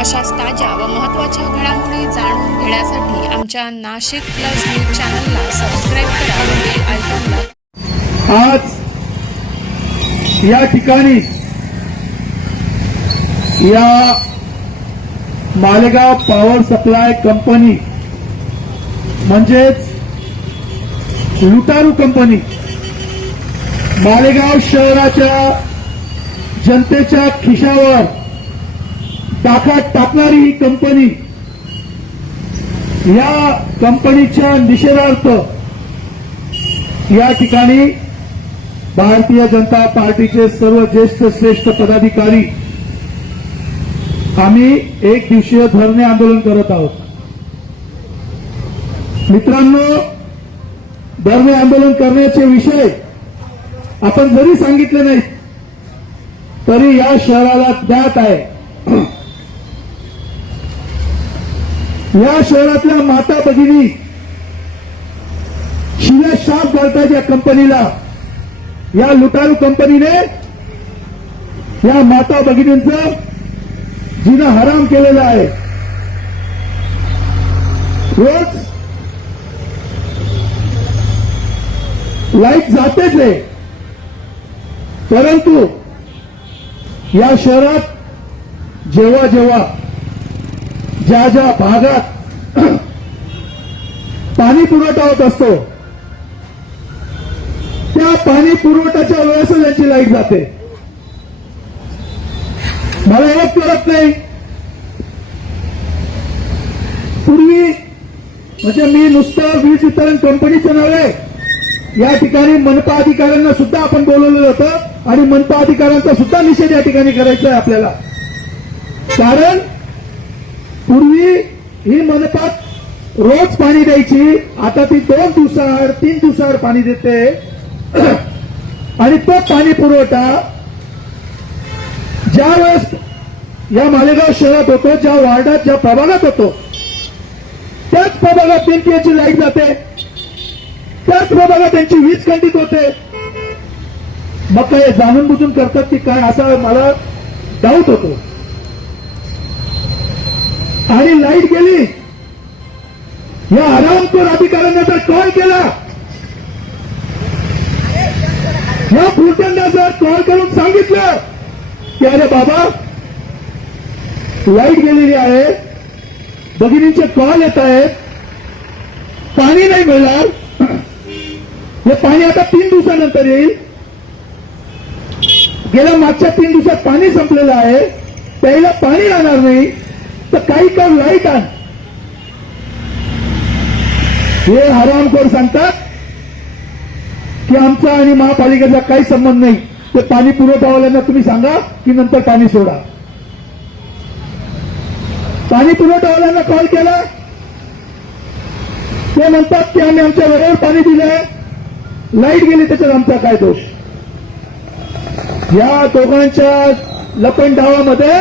अशाच ताज्या व महत्त्वाच्या घडामोडी जाणून घेण्यासाठी आमच्या नाशिक प्लस न्यूज चॅनलला सबस्क्राईब करा व बेल आयकॉनला आज या ठिकाणी या मालेगाव पॉवर सप्लाय कंपनी म्हणजेच लुटारू कंपनी मालेगाव शहराच्या जनतेच्या खिशावर टाकात टाकणारी ही कंपनी या कंपनीच्या निषेधार्थ या ठिकाणी भारतीय जनता पार्टीचे सर्व ज्येष्ठ श्रेष्ठ पदाधिकारी आम्ही एक दिवसीय धरणे आंदोलन करत आहोत. मित्रांनो धरणे आंदोलन करण्याचे विषय आपण जरी सांगितले नाही तरी या शहराला ज्ञात आहे. या शहरातल्या माता भगिनी शिव्या शाप घालतात या कंपनीला या लुटारू कंपनीने या माता भगिनींचं जिनं हराम केलेलं आहे. रोज लाइट जातेच आहे. परंतु या शहरात जेव्हा जेव्हा ज्या ज्या भागात पाणी पुरवठा होत असतो त्या पाणी पुरवठ्याच्या वेळेस यांची लाइट जाते. मला एक करत नाही. पूर्वी म्हणजे मी नुसतं वीज वितरण कंपनीचं नव्हे या ठिकाणी मनपा अधिकाऱ्यांना सुद्धा आपण बोलवलं होतं आणि मनपा अधिकाऱ्यांचा सुद्धा निषेध या ठिकाणी करायचा आहे आपल्याला. कारण पूर्वी ही मनपात रोज पाणी द्यायची. आता ती दोन दिवसाआड तीन दिवसाआड पाणी देते. आणि तो पाणी पुरवठा ज्या वेळेस या मालेगाव शहरात होतो ज्या वार्डात ज्या प्रभागात होतो त्याच प्रभागात त्यांची लाइट जाते. त्याच प्रभागात त्यांची वीज खंडित होते. मग काय जाणून बुजून करतात की काय? असा मला डाऊट होतो. आणि लाइट गेली. या आरामखोर अधिकाऱ्यांना जर कॉल केला या फुलटंना जर कॉल करून सांगितलं की अरे बाबा लाइट गेलेली आहे भगिनींचे कॉल येत आहेत पाणी नाही मिळणार हे पाणी आता तीन दिवसानंतर येईल. गेल्या मागच्या तीन दिवसात पाणी संपलेलं आहे त्याला पाणी राहणार नाही. तर काही काम लाइट का? हे हरामखोर सांगतात की आमचा आणि महापालिकेचा काही संबंध नाही. ते पाणी पुरवठावाल्यांना तुम्ही सांगा की नंतर पाणी सोडा. पाणी पुरवठावाल्यांना कॉल केला. ते म्हणतात की आम्ही आमच्या वेळेवर पाणी दिलंय. लाइट गेली त्याच्यात आमचा काय दोष? या दोघांच्या लपण डावामध्ये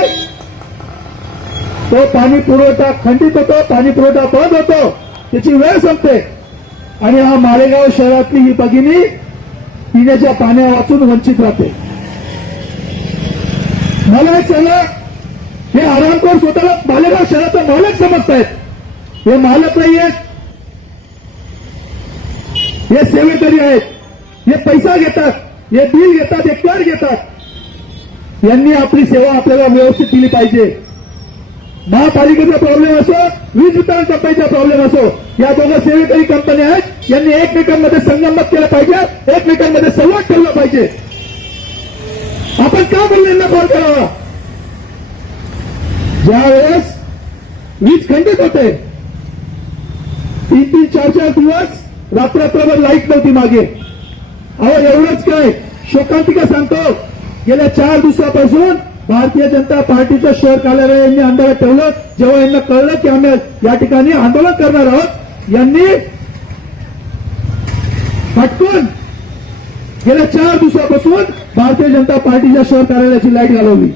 तो पाणी पुरवठा खंडित होतो पाणी पुरवठा बंद होतो त्याची वेळ संपते. आणि हा मालेगाव शहरातली ही भगिनी पिण्याच्या पाण्या वाचून वंचित राहते. मला एक सांगा हे आरामखोर स्वतःला मालेगाव शहराचा मालक समजतायत. हे मालक नाही आहेत हे सेवेकरी आहेत. हे पैसा घेतात. हे बिल घेतात. हे कर घेतात. यांनी आपली सेवा आपल्याला व्यवस्थित दिली पाहिजे. महापालिकेचा प्रॉब्लेम असो वीज वितरण कंपनीचा प्रॉब्लेम असो या दोघं सेवेकरी कंपन्या आहेत. यांनी एकमेकांमध्ये संगमत केलं पाहिजे एकमेकांमध्ये संवाद ठेवला पाहिजे. आपण का बोलण्यांना कॉल करावा? ज्यावेळेस वीज खंडित होते तीन तीन चार चार दिवस रात्रभर लाइट नव्हती मागे. अहो एवढंच काय? शोकांतिका सांगतो गेल्या चार दिवसापासून भारतीय जनता पार्टीचं शहर कार्यालय यांनी आंदोलन ठेवलं. जेव्हा यांना कळलं की आम्ही या ठिकाणी आंदोलन करणार आहोत यांनी हटकून गेल्या चार दिवसापासून भारतीय जनता पार्टीच्या शहर कार्यालयाची लाइट घालवली.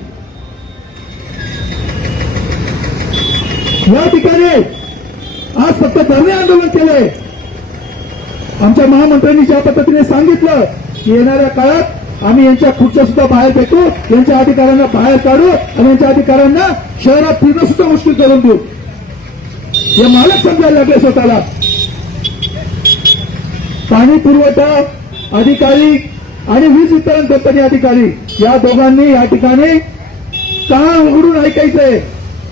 या ठिकाणी आज फक्त धरणे आंदोलन केलंय. आमच्या महामंत्र्यांनी ज्या पद्धतीने सांगितलं की येणाऱ्या काळात आम्ही यांच्या खुर्च्या सुद्धा बाहेर फेकू यांच्या अधिकाऱ्यांना बाहेर काढू आणि यांच्या अधिकाऱ्यांना शहरात फिरणं सुद्धा मुश्किल करून देऊ. हे मालक समजायला लागले स्वतःला. पाणी पुरवठा अधिकारी आणि वीज वितरण कंपनी अधिकारी या दोघांनी या ठिकाणी कान उघडून ऐकायचंय.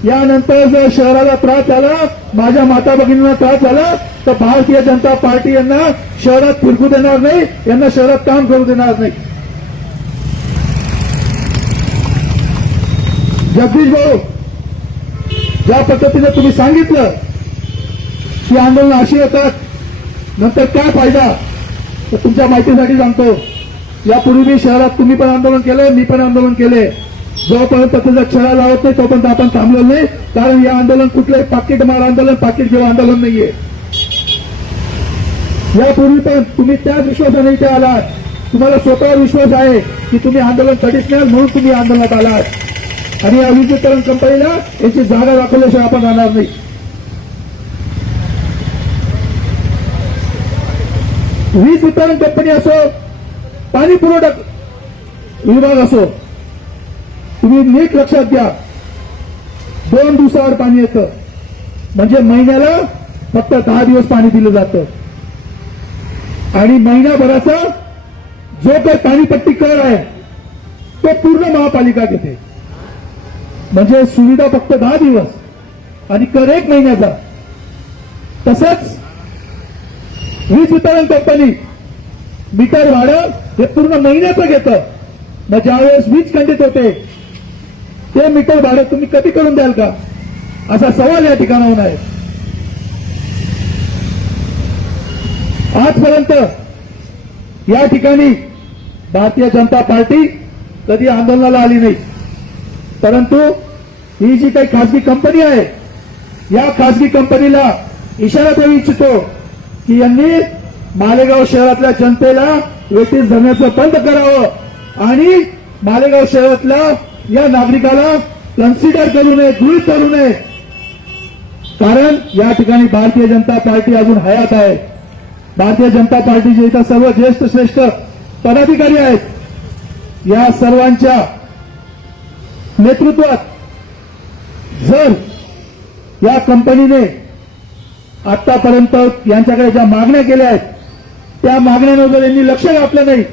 यानंतर जर शहराला त्रास झाला माझ्या माता भगिनींना त्रास झाला तर भारतीय जनता पार्टी यांना शहरात फिरकू देणार नाही यांना शहरात काम करू देणार नाही. जगदीश भाऊ ज्या पद्धतीने तुम्ही सांगितलं की आंदोलन अशी येतात नंतर काय फायदा? तर तुमच्या माहितीसाठी सांगतो. यापूर्वी मी शहरात तुम्ही पण आंदोलन केलं मी पण आंदोलन केले. जोपर्यंत त्याचा छळा लावत नाही तोपर्यंत आपण थांबलो नाही. कारण हे आंदोलन कुठलंही पाकिट मार आंदोलन पाकिट घेऊ आंदोलन नाहीये. यापूर्वी पण तुम्ही त्याच विश्वासाने इथे आलात. तुम्हाला स्वतःवर विश्वास आहे की तुम्ही आंदोलन कधीच नाही म्हणून तुम्ही आंदोलनात आलात. आणि या वीज वितरण कंपनीला याची जागा दाखवल्याशिवाय आपण राहणार नाही. वीज वितरण कंपनी असो पाणी पुरवठा विभाग असो तुम्ही नीट लक्षात घ्या. दोन दिवसावर पाणी येतं. म्हणजे महिन्याला फक्त दहा दिवस पाणी दिलं जातं. आणि महिन्याभराचा जो काही पाणीपट्टी कर आहे तो पूर्ण महापालिका घेते. म्हणजे सुविधा फक्त दहा दिवस आणि कर एक महिन्याचा. तसंच वीज वितरण कंपनी मीटर भाडं हे पूर्ण महिन्याचं घेतं. मग ज्यावेळेस वीज खंडित होते ते मीटर भाडं तुम्ही कधी करून द्याल का? असा सवाल या ठिकाणाहून आहे. आजपर्यंत या ठिकाणी भारतीय जनता पार्टी कधी आंदोलनाला आली नाही. परंतु ही जी काही खासगी कंपनी आहे या खासगी कंपनीला इशारा देऊ इच्छितो की यांनी मालेगाव शहरातल्या जनतेला वेटीस धरण्याचं बंद करावं आणि मालेगाव शहरातल्या या नागरिकाला कन्सिडर करू नये गृहित करू नये. कारण या ठिकाणी भारतीय जनता पार्टी अजून हयात आहे. भारतीय जनता पार्टीचे इथं सर्व ज्येष्ठ श्रेष्ठ पदाधिकारी आहेत. या सर्वांच्या नेतृत्वात जर या कंपनीने आतापर्यंत यांच्याकडे ज्या मागण्या केल्या आहेत त्या मागण्यांवर जर यांनी लक्ष घातलं नाही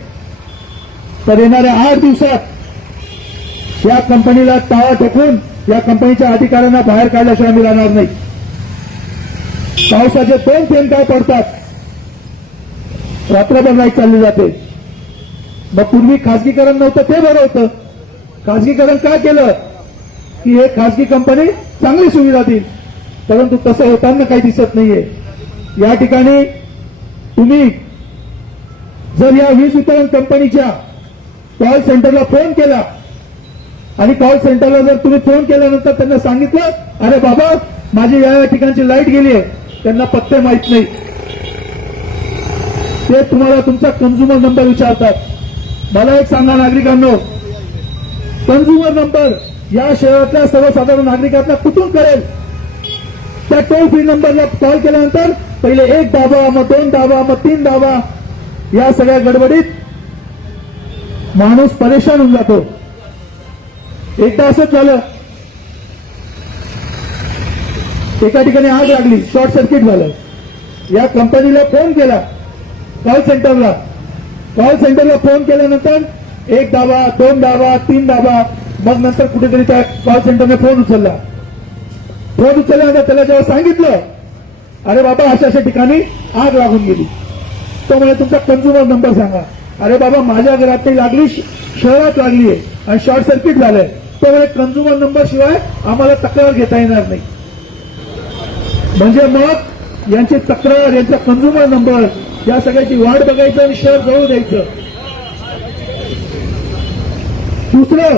तर येणाऱ्या आठ दिवसात या कंपनीला टाळा ठोकून या कंपनीच्या अधिकाऱ्यांना बाहेर काढल्याशिवाय आम्ही राहणार नाही. पावसाचे दोन थेंब काय पडतात? रात्रभर लाइट चालली जाते. मग पूर्वी खासगीकरण नव्हतं ते बरं होतं. खासगीकरण का केलं? की हे खासगी कंपनी चांगली सुविधा देईल. परंतु तसं होताना काही दिसत नाहीये. या ठिकाणी तुम्ही जर या वीज वितरण कंपनीच्या कॉल सेंटरला फोन केला आणि कॉल सेंटरला जर तुम्ही फोन केल्यानंतर त्यांना सांगितलं अरे बाबा माझी या या ठिकाणची लाइट गेली आहे. त्यांना पत्ते माहीत नाही. ते तुम्हाला तुमचा कन्झ्युमर नंबर विचारतात. मला एक सांगा नागरिकांनो. कन्झ्युमर नंबर या शहरातल्या सर्वसाधारण नागरिकांना कुठून कळेल? त्या टोल फ्री नंबरला कॉल केल्यानंतर पहिले एक दाबा मग दोन दाबा मग तीन दाबा या सगळ्या गडबडीत माणूस परेशान होऊन जातो. एकदा असंच झालं. एका ठिकाणी आग लागली शॉर्ट सर्किट झालं. या कंपनीला फोन केला. कॉल सेंटरला कॉल सेंटरला फोन केल्यानंतर एक दाबा दोन दावा तीन दाबा मग नंतर कुठेतरी त्या कॉल सेंटरने फोन उचलला. फोन उचलल्यानंतर त्याला जेव्हा सांगितलं अरे बाबा अशा अशा ठिकाणी आग लागून गेली. तो म्हणजे तुमचा कन्झ्युमर नंबर सांगा. अरे बाबा माझ्या घरात काही लागली शहरात लागली आहे आणि शॉर्ट सर्किट झालंय. तो म्हणजे कन्झ्युमर नंबर शिवाय आम्हाला तक्रार घेता येणार नाही. म्हणजे मग यांची तक्रार यांचा कन्झ्युमर नंबर या सगळ्याची वाट बघायचं आणि शहर जवळ द्यायचं दुसरं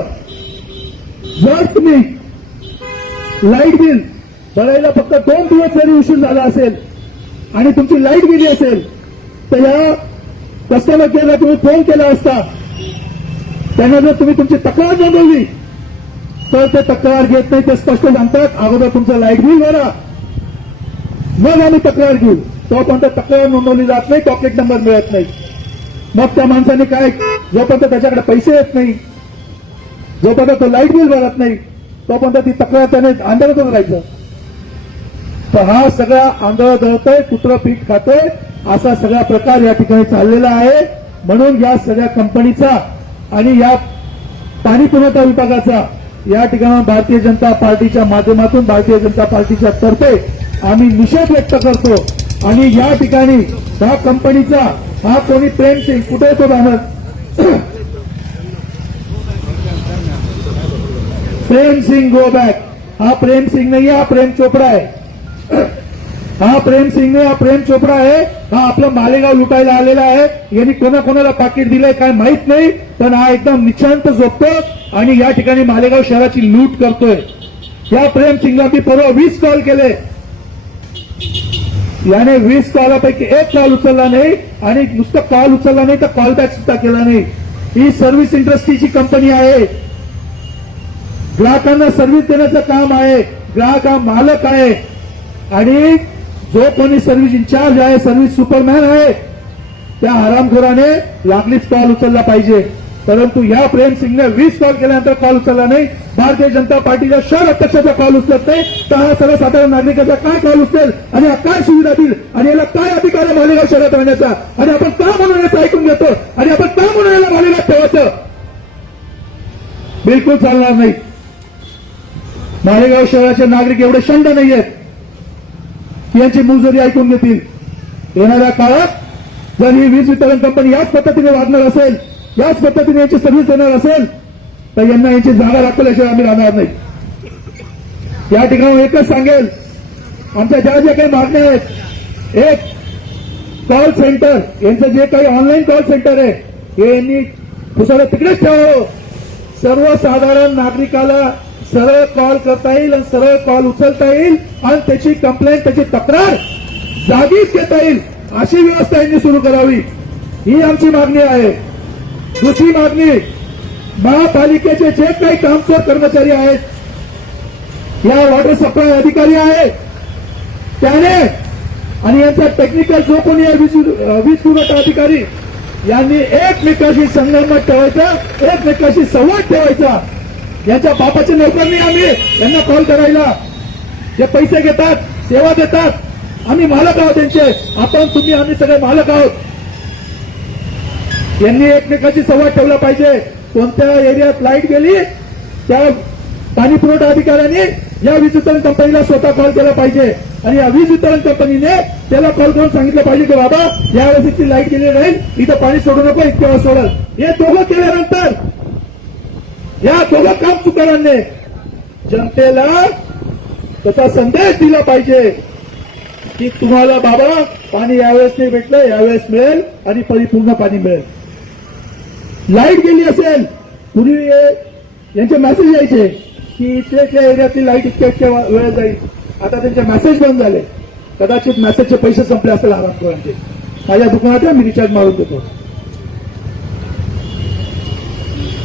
जर तुम्ही लाइट बिल भरायला फक्त दोन दिवस जरी उशीर झाला असेल आणि तुमची लाइट गेली असेल तर या कस्टमर केअरला तुम्ही फोन केला असता त्यांना जर तुम्ही तुमची तक्रार नोंदवली तर ते तक्रार घेत नाही ते स्पष्ट सांगतात अगोदर तुमचं लाइट बिल भरा. मग आम्ही तक्रार घेऊ. तोपर्यंत तक्रार नोंदवली जात नाही पॉकेट नंबर मिळत नाही. मग त्या माणसाने काय जोपर्यंत त्याच्याकडे पैसे येत नाही जोपर्यंत तो लाइट बिल भरत नाही तोपर्यंत ती तक्रार त्याने आंदोलनातून राहायचं तर हा सगळा आंधळ दळतोय कुत्र पीठ खातोय असा सगळा प्रकार या ठिकाणी चाललेला आहे. म्हणून या सगळ्या कंपनीचा आणि या पाणी पुरवठा विभागाचा या ठिकाणी भारतीय जनता पार्टीच्या माध्यमातून भारतीय जनता पार्टीच्या तर्फे आम्ही निषेध व्यक्त करतो. आणि या ठिकाणी ह्या कंपनीचा हा कोणी प्रेम सिंग कुठे येतो राहणार प्रेम सिंग गो बॅक। हा प्रेम सिंग नाही हा प्रेम चोपडा आहे हा प्रेम सिंग नाही हा प्रेम चोपडा आहे हा आपलं मालेगाव लुटायला आलेला आहे. यांनी कोणाकोणाला पाकिट दिलंय काय माहीत नाही पण हा एकदम निशांत झोपतो आणि या ठिकाणी मालेगाव शहराची लूट करतोय. या प्रेम सिंगला मी परवा वीस कॉल केले. याने वीस कॉलापैकी एक कॉल उचलला नाही आणि नुसतं कॉल उचलला नाही तर कॉल बॅक सुद्धा केला नाही. ही सर्व्हिस इंडस्ट्रीची कंपनी आहे. ग्राहकांना सर्व्हिस देण्याचं काम आहे. ग्राहक हा मालक आहे. आणि जो कोणी सर्व्हिस इन्चार्ज आहे सर्व्हिस सुपरमॅन आहे त्या हरामखोराने लागलीच कॉल उचलला पाहिजे. परंतु या प्रेम सिंगने वीस कॉल केल्यानंतर कॉल उचलला नाही. भारतीय जनता पार्टीच्या शहर अध्यक्षाचा कॉल उचलत नाही. तर हा सर्वसाधारण नागरिकाचा काय कॉल उचलेल? आणि हा काय सुविधा देईल? आणि याला काय अधिकार आहे मालेगाव शहरात राहण्याचा? आणि आपण का म्हणून याचं ऐकून घेतो? आणि आपण का म्हणून याला मालेगाव ठेवायचं? बिलकुल चालणार नाही. मालेगाव शहराचे नागरिक एवढे शंड नाही आहेत की यांची मुजोरी ऐकून घेतील. येणाऱ्या काळात जर ही वीज वितरण कंपनी याच पद्धतीने वागणार असेल याच पद्धतीने यांची सर्व्हिस देणार असेल तर यांना यांची जागा दाखवल्याशिवाय आम्ही राहणार नाही. या ठिकाणी एकच सांगेल आमच्या ज्या ज्या काही मागण्या आहेत एक कॉल सेंटर यांचं जे काही ऑनलाईन कॉल सेंटर आहे हे यांनी पुसाला तिकडेच ठेवावं हो. सर्वसाधारण नागरिकाला सरळ कॉल करता येईल आणि सरळ कॉल उचलता येईल आणि त्याची कंप्लेंट त्याची तक्रार जागीच घेता येईल. अशी व्यवस्था यांनी सुरू करावी. ही आमची मागणी आहे. दुसरी मागणी महापालिकेचे जे काही कामचोर कर्मचारी आहेत या वॉटर सप्लाय अधिकारी आहेत त्याने आणि यांचा टेक्निकल जो कोणी वीज वीज पुरवठा अधिकारी यांनी एकमेकाशी संगनमत ठेवायचा एकमेकाशी संवाद ठेवायचा. यांच्या बापाचे नोकर नाही आम्ही. यांना कॉल करायला. जे पैसे घेतात सेवा देतात आम्ही मालक आहोत त्यांचे आपण तुम्ही आम्ही सगळे मालक आहोत. यांनी एकमेकाची संवाद ठेवला पाहिजे. कोणत्या एरियात लाइट गेली त्या पाणी पुरवठा अधिकाऱ्यांनी या वीज वितरण कंपनीला स्वतः कॉल केला पाहिजे. आणि या वीज वितरण कंपनीने त्याला कॉल करून सांगितलं पाहिजे की बाबा यावेळेस इथली लाइट गेली राहील इथं पाणी सोडू नको इतक्या वेळ सोडल. हे दोघं केल्यानंतर या दोघं काम चुकारांनी जनतेला त्याचा संदेश दिला पाहिजे की तुम्हाला बाबा पाणी यावेळेस नाही भेटलं यावेळेस मिळेल आणि परिपूर्ण पाणी मिळेल. लाइट गेली असेल पूर्वी यांचे मेसेज यायचे की इथल्या इथल्या एरियातली लाइट इतक्या इतक्या वेळ जाईल. आता त्यांचे मेसेज बंद झाले. कदाचित मेसेजचे पैसे संपले असेल आरामखोरांचे माझ्या दुकानात मी रिचार्ज मारून देतो.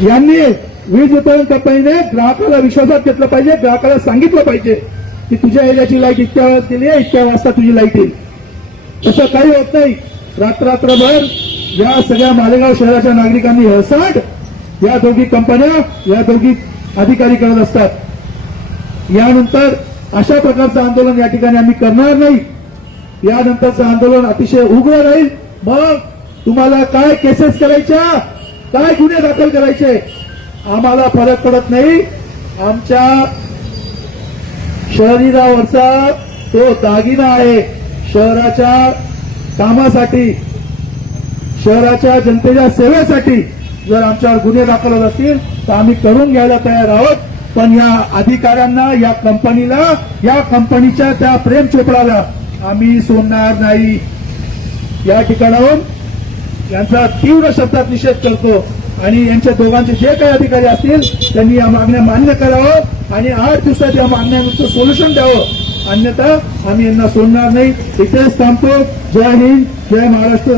यांनी वीज वितरण कंपनीने ग्राहकाला विश्वासात घेतलं पाहिजे ग्राहकाला सांगितलं पाहिजे की तुझ्या एरियाची लाइट इतक्या वेळात गेली आहे इतक्या वाजता तुझी लाइट येईल. तसं काही होत नाही. रात्ररात्रभर या सगळ्या मालेगाव शहराच्या नागरिकांनी हळसाट या दोघी कंपन्या या दोघी अधिकारी करत असतात. यानंतर अशा प्रकारचं आंदोलन या ठिकाणी आम्ही करणार नाही. यानंतरचं आंदोलन अतिशय उग्र राहील. मग तुम्हाला काय केसेस करायच्या? काय गुन्हे दाखल करायचे? आम्हाला फरक पडत नाही. आमच्या शरीरावरचा तो दागिना आहे शहराच्या कामासाठी शहराच्या जनतेच्या सेवेसाठी जर आमच्यावर गुन्हे दाखल होत असतील तर आम्ही करून घ्यायला तयार आहोत. पण या अधिकाऱ्यांना या कंपनीला या कंपनीच्या त्या प्रेम चोपडाला आम्ही सोडणार नाही. या ठिकाणाहून यांचा तीव्र शब्दात निषेध करतो. आणि यांच्या दोघांचे जे काही अधिकारी असतील त्यांनी या मागण्या मान्य करावं आणि आठ दिवसात या मागण्यांचं सोल्युशन द्यावं. अन्यथा आम्ही यांना सोडणार नाही. इथेच थांबतो. जय हिंद जय महाराष्ट्र.